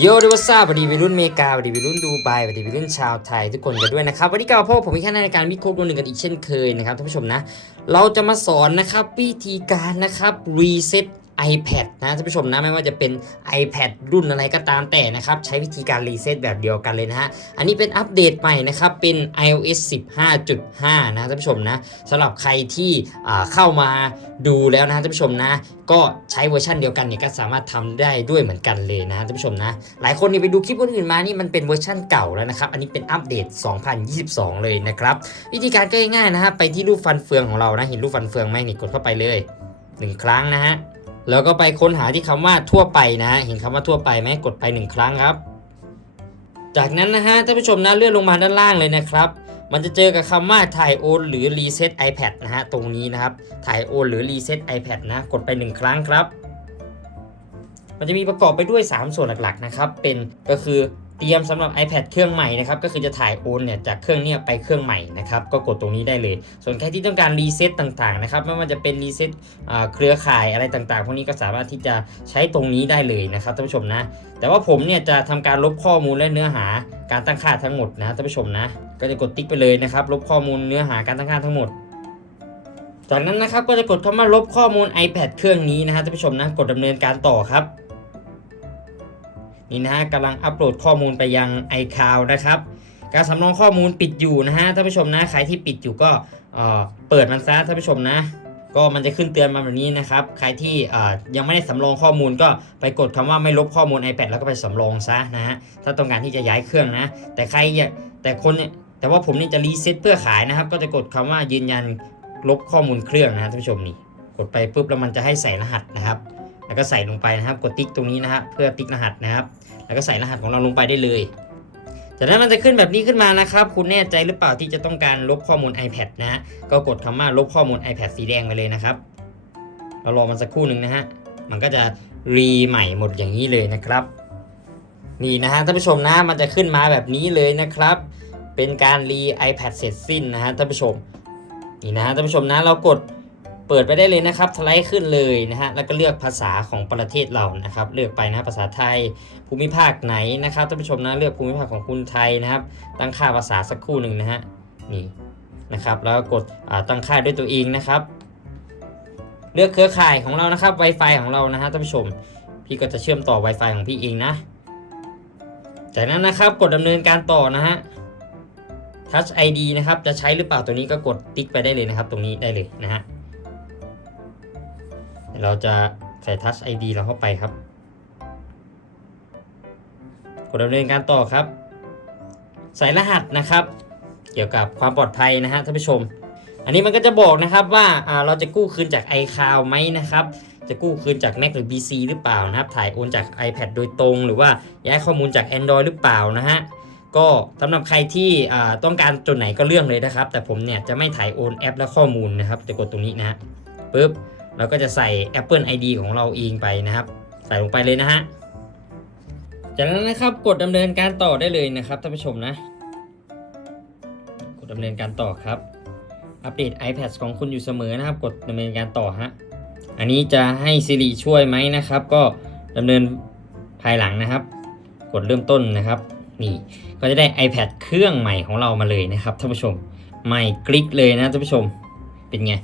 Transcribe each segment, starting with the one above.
โยดิวซ่าสวัสดีวิรุ่นเมกาสวัสดีวิรุ่นดูไบสวัสดีวิรุ่นชาวไทยทุกคนกันด้วยนะครับวันนี้ก็มาพบกับผมมีแค่ในการวิเคราะห์ดวงหนึ่งกันอีกเช่นเคยนะครับท่านผู้ชมนะ เราจะมาสอนนะครับวิธีการนะครับรีเซ็ต iPad นะท่านผู้ชมนะไม่ว่าจะเป็น iPad รุ่นอะไรก็ตามแต่นะครับใช้วิธีการรีเซ็ตแบบเดียวกันเลยนะฮะอันนี้เป็นอัปเดตใหม่นะครับเป็น iOS 15.5 นะท่านผู้ชมนะสำหรับใครที่เข้ามาดูแล้วนะท่านผู้ชมนะ ก็ใช้เวอร์ชันเดียวกันเนี่ยก็สามารถทำได้ด้วยเหมือนกันเลยนะท่านผู้ชมนะ หลายคนนี่ไปดูคลิปคนอื่นมานี่มันเป็นเวอร์ชันเก่าแล้วนะครับอันนี้เป็นอัปเดต 2022 เลยนะครับวิธีการก็ง่ายนะฮะไปที่รูปฟันเฟืองของเรานะเห็นรูปฟันเฟืองไหมนี่กดเข้าไปเลยหนึ่งครั้งนะฮะ แล้วก็ไปค้นหาที่คำว่าทั่วไปนะฮะเห็นคำว่าทั่วไปไหมกดไปหนึ่งครั้งครับ จากนั้นนะฮะท่านผู้ชมนะเลื่อนลงมาด้านล่างเลยนะครับมันจะเจอกับคำว่าถ่ายโอนหรือรีเซ็ต iPad นะฮะตรงนี้นะครับถ่ายโอนหรือรีเซ็ต iPad นะกดไป 1 ครั้งครับ มันจะมีประกอบไปด้วย 3 ส่วนหลักๆนะครับเป็นก็คือ เตรียมสำหรับ iPad เครื่องใหม่นะครับก็คือจะถ่ายโอนเนี่ยจากเครื่องเนี้ยไปเครื่องใหม่นะครับก็กดตรงนี้ได้เลย ส่วนใครที่ต้องการรีเซ็ตต่างๆนะครับไม่ว่าจะเป็นรีเซ็ตเครือข่ายอะไรต่างๆ พวกนี้ก็สามารถที่จะใช้ตรงนี้ได้เลยนะครับท่านผู้ชมนะ แต่ว่าผมเนี่ยจะทำการลบข้อมูลและเนื้อหาการตั้งค่าทั้งหมดนะท่านผู้ชมนะก็จะกดติ๊กไปเลยนะครับลบข้อมูลเนื้อหาการตั้งค่าทั้งหมดจากนั้นนะครับก็จะกดคำว่าลบข้อมูล iPad เครื่องนี้นะฮะท่านผู้ชมนะกดดำเนินการต่อครับ นี่นะฮะกำลังอัปโหลดข้อมูลไปยัง iCloud นะครับการสำรองข้อมูลปิดอยู่นะฮะท่านผู้ชมนะใครที่ปิดอยู่ก็เปิดมันซะท่านผู้ชมนะก็มันจะขึ้นเตือนมาแบบนี้นะครับ ใครที่ยังไม่ได้สำรองข้อมูลก็ไปกดคำว่าไม่ลบข้อมูล iPad แล้วก็ไปสำรองซะนะฮะ ถ้าต้องการที่จะย้ายเครื่องนะ แต่ใครแต่คนเนี่ยแต่ว่าผมนี่จะรีเซ็ตเพื่อขายนะครับ ก็จะกดคำว่ายืนยันลบข้อมูลเครื่องนะท่านผู้ชมนี่ กดไปปุ๊บแล้วมันจะให้ใส่รหัสนะครับ แล้วก็ใส่ลงไปนะครับ กดติ๊กตรงนี้นะฮะเพื่อติ๊กรหัสนะครับ แล้วก็ใส่รหัสของเราลงไปได้เลยจากนั้นมันจะขึ้นแบบนี้ขึ้นมานะครับ คุณแน่ใจหรือเปล่าที่จะต้องการลบข้อมูล iPad นะฮะก็กดคำว่าลบข้อมูล iPad สีแดงไปเลยนะครับ เรารอมันสักครู่หนึ่งนะฮะ มันก็จะรีใหม่หมดอย่างนี้เลยนะครับ นี่นะฮะท่านผู้ชมนะ มันจะขึ้นมาแบบนี้เลยนะครับ เป็นการรี iPad เสร็จสิ้นนะฮะท่านผู้ชม นี่นะฮะท่านผู้ชมนะ เรากด เปิดไปได้เลยนะครับทลายขึ้นเลยนะฮะแล้วก็เลือกภาษาของประเทศเรานะครับ เลือกไปนะภาษาไทยภูมิภาคไหนนะครับท่านผู้ชมนะเลือกภูมิภาคของคุณไทยนะครับ ตั้งค่าภาษาสักครู่หนึ่งนะฮะนี่นะครับแล้วกกดตั้งค่าด้วยตัวเองนะครับ เลือกเครือข่ายของเรานะครับ Wi-Fi ของเรานะฮะท่านผู้ชม พี่ก็จะเชื่อมต่อ Wi-Fi ของพี่เองนะ จากนั้นนะครับกดดำเนินการต่อนะฮะ Touch ID นะครับจะใช้หรือเปล่าตัวนี้ก็กดติ๊กไปได้เลยนะครับ ตรงนี้ได้เลยนะฮะ เราจะใส่ Touch ID เราเข้าไปครับ กดดำเนินการต่อครับ ใส่รหัสนะครับ เกี่ยวกับความปลอดภัยนะฮะท่านผู้ชม อันนี้มันก็จะบอกนะครับว่าเราจะกู้คืนจาก iCloud ไหมนะครับ จะกู้คืนจาก Mac หรือ PC หรือเปล่านะครับ ถ่ายโอนจาก iPad โดยตรง หรือว่าย้ายข้อมูลจาก Android หรือเปล่านะฮะก็สำหรับใครที่ต้องการจุดไหนก็เรื่องเลยนะครับ แต่ผมเนี่ยจะไม่ถ่ายโอนแอปและข้อมูลนะครับ จะกดตรงนี้นะฮะปุ๊บ เราก็จะใส่ Apple ID ของเราเองไปนะครับ ใส่ลงไปเลยนะฮะ จากนั้นนะครับกดดำเนินการต่อได้เลยนะครับท่านผู้ชมนะ กดดำเนินการต่อครับ อัปเดต iPad ของคุณอยู่เสมอนะครับ กดดำเนินการต่อฮะ อันนี้จะให้ Siri ช่วยไหมนะครับ ก็ดำเนินภายหลังนะครับ กดเริ่มต้นนะครับนี่ก็จะได้ iPad เครื่องใหม่ของเรามาเลยนะครับท่านผู้ชม ใหม่กริกเลยนะท่านผู้ชม เป็นไง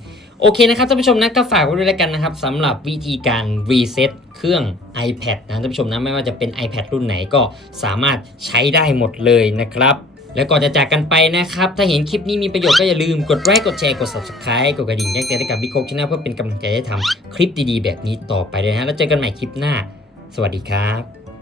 โอเคนะครับท่านผู้ชมนะก็ฝากไว้ด้วยแล้วกันนะครับสำหรับวิธีการรีเซ็ตเครื่อง iPad นะท่านผู้ชมนะไม่ว่าจะเป็น iPad รุ่นไหนก็สามารถใช้ได้หมดเลยนะครับแล้วก่อนจะจากกันไปนะครับ ถ้าเห็นคลิปนี้มีประโยชน์ก็อย่าลืมกดไลค์กดแชร์กด subscribe กดกระดิ่งแจ้งเตือนให้กับบิ๊กโคกช n เพื่อเป็นกำลังใจให้ทำคลิปดีๆ แบบนี้ต่อไปเลยนะแล้วเจอกันใหม่คลิปหน้า สวัสดีครับ